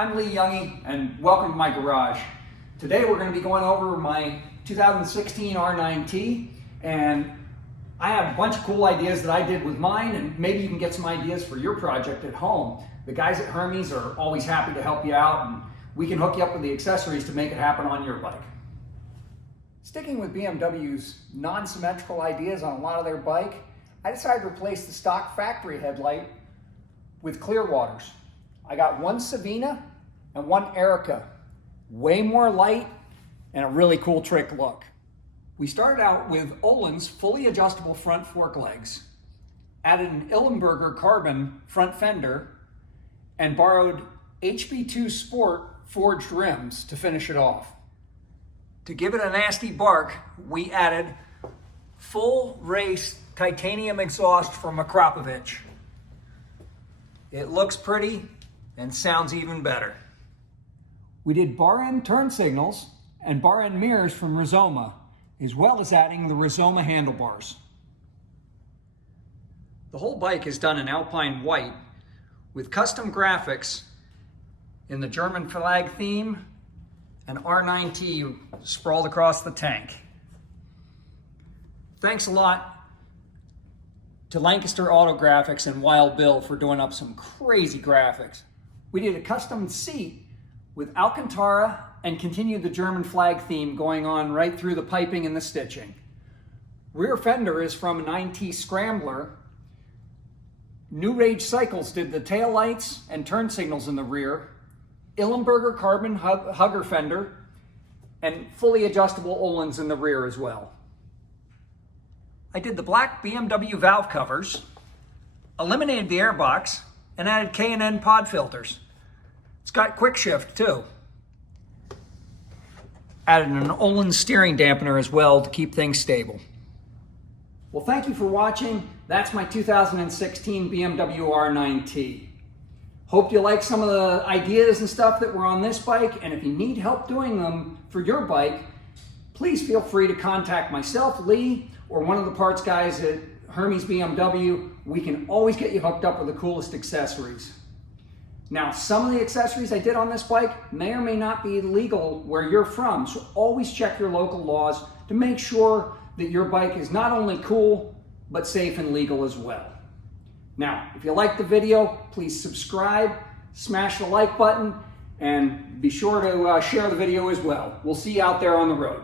I'm Lee Youngie and welcome to my garage. Today we're going to be going over my 2016 R9T, and I have a bunch of cool ideas that I did with mine, and maybe you can get some ideas for your project at home. The guys at Hermes are always happy to help you out, and we can hook you up with the accessories to make it happen on your bike. Sticking with BMW's non-symmetrical ideas on a lot of their bike, I decided to replace the stock factory headlight with clear waters. I got one Savina and one Erica. Way more light and a really cool trick look. We started out with Öhlins fully adjustable front fork legs, added an Illenberger carbon front fender, and borrowed HB2 Sport forged rims to finish it off. To give it a nasty bark, we added full race titanium exhaust from Akrapovic. It looks pretty and sounds even better. We did bar end turn signals and bar end mirrors from Rizoma, as well as adding the Rizoma handlebars. The whole bike is done in Alpine white with custom graphics in the German flag theme and R9T sprawled across the tank. Thanks a lot to Lancaster Auto Graphics and Wild Bill for doing up some crazy graphics. We did a custom seat with Alcantara and continued the German flag theme going on right through the piping and the stitching. Rear fender is from a 9T Scrambler. New Rage Cycles did the tail lights and turn signals in the rear. Illenberger carbon hugger fender and fully adjustable Öhlins in the rear as well. I did the black BMW valve covers, eliminated the airbox, and added K&N pod filters. It's got quick shift too. Added an Öhlins steering dampener as well to keep things stable. Well, thank you for watching. That's my 2016 BMW R9T. Hope you like some of the ideas and stuff that were on this bike, and if you need help doing them for your bike, please feel free to contact myself, Lee, or one of the parts guys at Hermes BMW. We can always get you hooked up with the coolest accessories. Now, some of the accessories I did on this bike may or may not be legal where you're from, so always check your local laws to make sure that your bike is not only cool, but safe and legal as well. Now, if you liked the video, please subscribe, smash the like button, and be sure to share the video as well. We'll see you out there on the road.